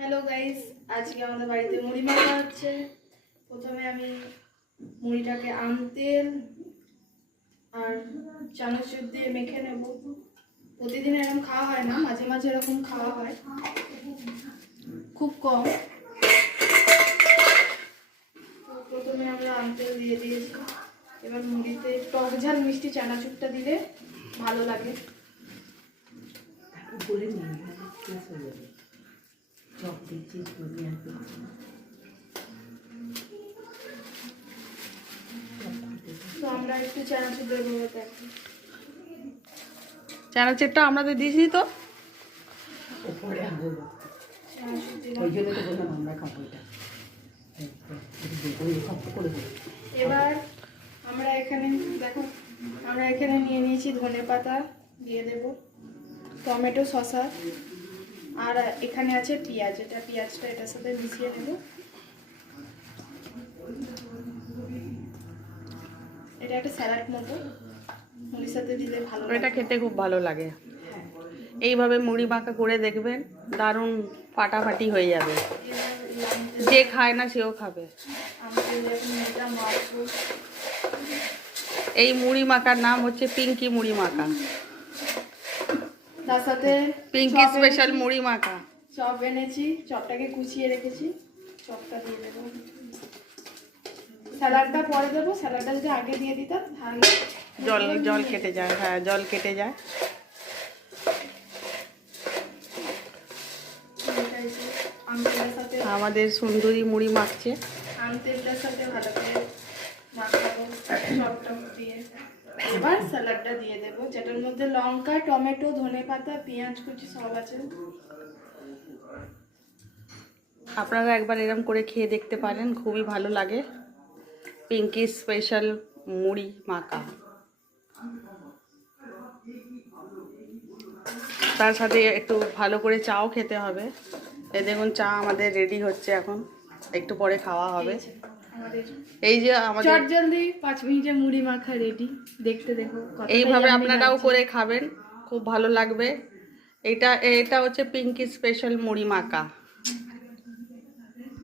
Hello guys, আজকে আমাদের বাড়িতে মুড়ি মাখা হচ্ছে। প্রথমে আমি মুড়িটাকে আম তেল আর চানাচুর দিয়ে মেখে নেব। প্রতিদিন এরকম খাওয়া হয় না, মাঝে মাঝে এরকম খাওয়া হয়, খুব কম। তো প্রথমে আমরা আম তেল দিয়ে দিয়েছি। এবার মুড়িতে টক ঝাল মিষ্টি চানাচুরটা দিলে ভালো লাগে। তো আমরা একটু চানাচুর দেবো। চানাচুরটা আমাদের দিয়েছি তো এবার আমরা এখানে দেখো, আমরা এখানে নিয়ে নিয়েছি ধনেপাতা দিয়ে দেব, টমেটো, শসা, আর এখানে আছে পেঁয়াজ। পেঁয়াজটা এটার সাথে মিশিয়ে নেব। এটা একটা স্যালাড মতো, মুড়ির সাথে দিলে ভালো লাগে। এটা খেতে খুব ভালো লাগে। এইভাবে মুড়ি মাখা করে দেখবেন, দারুণ ফাটাফাটি হয়ে যাবে। যে খায় না সেও খাবে। এই মুড়ি মাখার নাম হচ্ছে পিঙ্কি মুড়ি মাখা, তার সাথে পিঙ্কি স্পেশাল মুড়ি মাখা। চপ এনেছি, চপটাকে কুচিয়ে রেখেছি, চপটা দিয়ে দেবো। স্যালাডটা পরে দেবো, স্যালাডটা যদি আগে দিয়ে দিতাম তাহলে জল কেটে যায়। হ্যাঁ, জল কেটে যায়। আমাদের সুন্দরী মুড়ি মাখছে। আম তেলটার সাথে ভালো করে মাখাবো চপটা দিয়ে। এবার স্যালাডটা দিয়ে দেবো, যেটার মধ্যে লঙ্কা, টমেটো, ধনেপাতা, পেঁয়াজ কুচি সব আছে। আপনারা একবার এরকম করে খেয়ে দেখতে পারেন, খুবই ভালো লাগে। পিঙ্কি স্পেশাল মুড়ি মাখা। তার সাথে একটু ভালো করে চাও খেতে হবে। এই দেখুন, চা আমাদের রেডি হচ্ছে, এখন একটু পরে খাওয়া হবে। এই যে আমাদের জলদি 5 মিনিটে মুড়ি মাখা রেডি। দেখতে দেখো, এইভাবে আপনারাও করে খাবেন, খুব ভালো লাগবে। এটা হচ্ছে পিঙ্কি স্পেশাল মুড়ি মাখা।